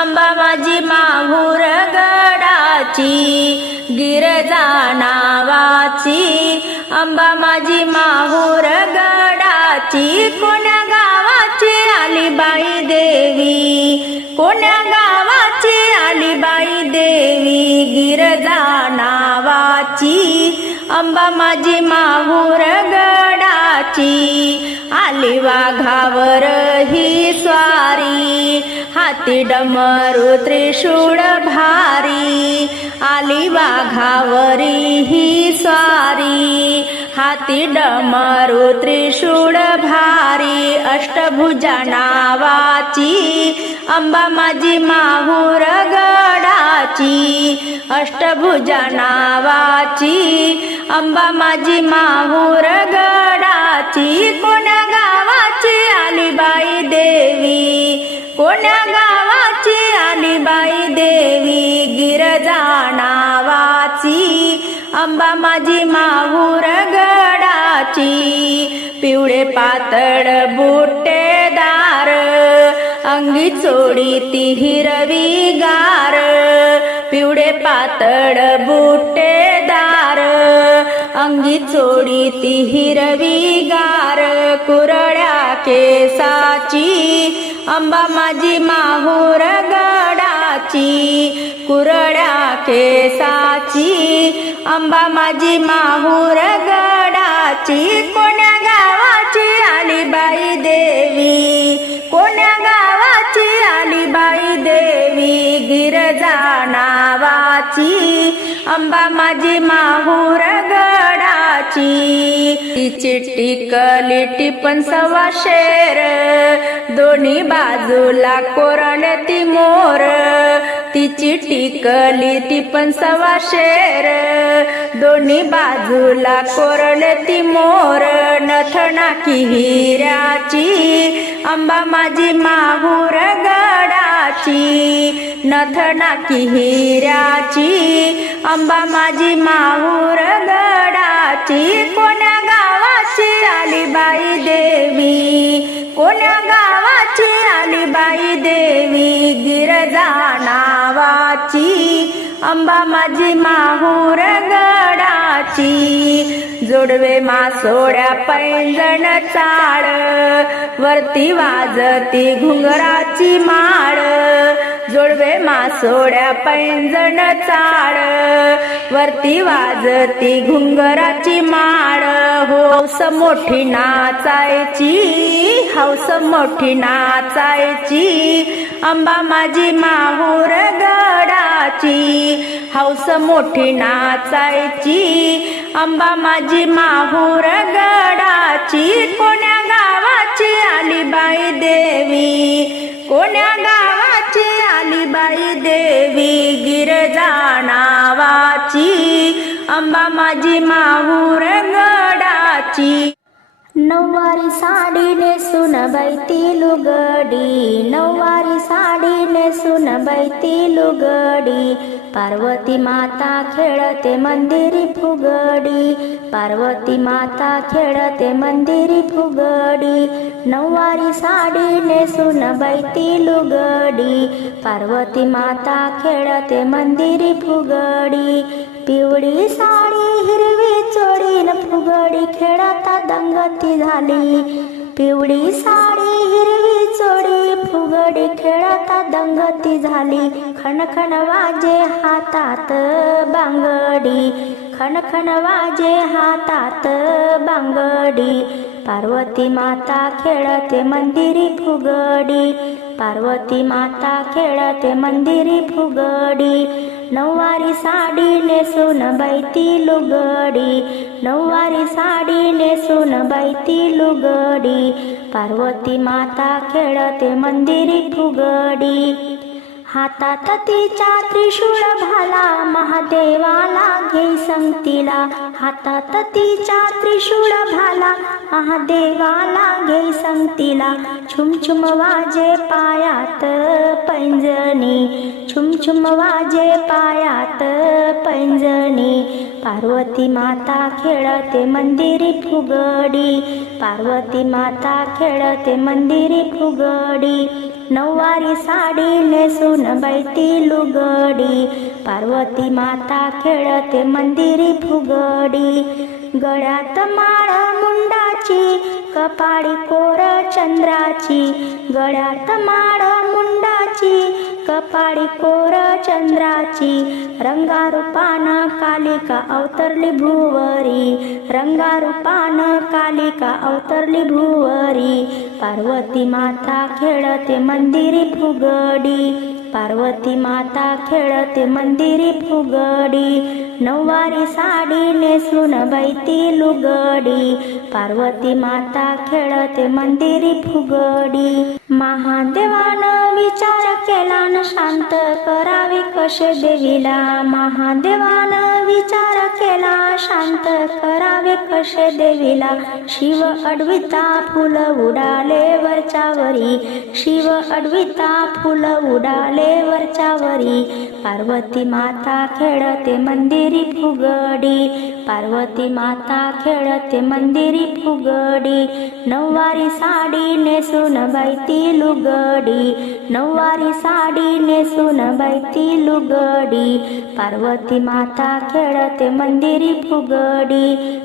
अंबा माझी माहूर गडाची गिरजा नावाची अंबा माझी माहूर गडाची कोण्या गावाची आली बाई देवी? कोण्या गावाची आली बाई देवी गिरजा नावाची अंबा माझी माहूर गडाची आली वाघावर ही स्वारी. हाती डमरू त्रिशूळ भारी आली वाघावरी ही स्वारी. हाती डमरू त्रिशूळ भारी अष्टभुजा नावाची अंबा माझी माहूर गडाची. अष्टभुजा नावाची अंबा माझी माहूर गडाची. कोण्या गावाची आलीबाई देवी. कोण्या गावाची आलीबाई देवी? गिरजा नावाची अंबा माझी माहूर गडाची. पिवळे पातळ बुट्टेदार अंगी चोडी ती हिरवी गार. पिवळे पातळ बुट्टेदार अंगी चोडी ती हिरवी गार. केसाची अंबा माझी माहूर गडाची कुरड्या केसाची अंबा माझी माहूर गडाची कोण्या गावाची आली बाई देवी? कोण्या गावाची आली बाई देवी? गिरजा नावाची अंबा माझी माहूर गडाची तिची टिकली पण सवा शेर. दोन्ही बाजूला कोरड ती मोर. तिची टिकली पण सवा शेर. दोन्ही बाजूला कोरड ती मोर. नथनाकी हिऱ्याची अंबा माझी माहूर गडाची. नथनाकी हिऱ्याची अंबा माझी माहूर गडाची कोण्या गावाची आली बाई देवी? कोण्या गावाची आली बाई देवी? गिरजा नावाची अंबा माझी माहूर गडाची. जोडवे मासोड्या पैंजण चाळ वरती वाजती घुंगराची माळ. जोडवे मासोड्या पैंजण चाळ. वरती वाजती घुंगराची माळ. हौस मोठी नाचायची हौस मोठी नाचायची. अंबा माझी माहूर गडाची हौस मोठी नाचायची. अंबा माझी माहूर गडाची कोण्या गावाची आली बाई देवी? कोण्या गावा आली बाई देवी गिरजा नावाची अंबा माझी माहूर गडाची नऊवारी साडी नेसून बैती लुगडी नऊवारी साडी नेसून बैती लुगडी पार्वती माता खेळते मंदिरी फुगडी पार्वती माता खेळते मंदिरी फुगडी. नऊवारी साडी नेसून बैती लुगडी पार्वती माता खेळते मंदिरी फुगडी. पिवळी साडी हिरवी चोळी न फुगडी खेळता दंगती झाली. पिवळी साडी हिरवी चोळी फुगडी खेळता दंगती झाली. खणखण वाजे हातात बांगडी. खणखण वाजे हातात बांगडी. पार्वती माता खेळते मंदिरी फुगडी. पार्वती माता खेळते मंदिरी फुगडी. नऊवारी साडी नेसून बैती लुगडी. नऊवारी साडी नेसून बैती लुगडी. पार्वती माता खेळते मंदिरी फुगडी. हातात तिच्या त्रिशूळ भाला महादेवाला घे संगतीला. हातात तिच्या त्रिशूळ भाला महादेवाला घे संगतीला. छुम छुम वाजे पायात पैंजणी छुम छुम वाजे पायात पैंजणी पार्वती माता खेळते मंदिरी फुगडी. पार्वती माता खेळते मंदिरी फुगडी. नऊवारी साडी नेसून बैती लुगडी. पार्वती माता खेळते मंदिरी फुगडी. गळ्यात माळ मुंडाची कपाळी कोर चंद्राची गळ्यात माळ मुंडा चंद्राची कपाळी कोर चंद्राची रंगारूपान कालिका अवतरली भुवरी रंगारूपान कालिका अवतरली भुवरी पार्वती माता खेळते मंदिरी फुगडी पार्वती माता खेळते मंदिरी फुगडी नऊवारी साडी नेसून बैती लुगडी पार्वती माता खेळते मंदिरी फुगडी. महादेवानं विचार केला न शांत करावे कसे देवीला. महादेवानं विचार केला शांत करावे कसे देवीला. शिव अडविता फुल उडाले वरच्यावरी. शिव अडविता फुल उडाले वरच्यावरी. पार्वती माता खेळते मंदिरी फुगडी. पार्वती माता खेळते मंदिरी फुगडी. नऊवारी साडी नेसून बैती लुगडी. नऊवारी साडी नेसून बैती लुगडी. पार्वती माता खेळते मंदिरी फुगडी.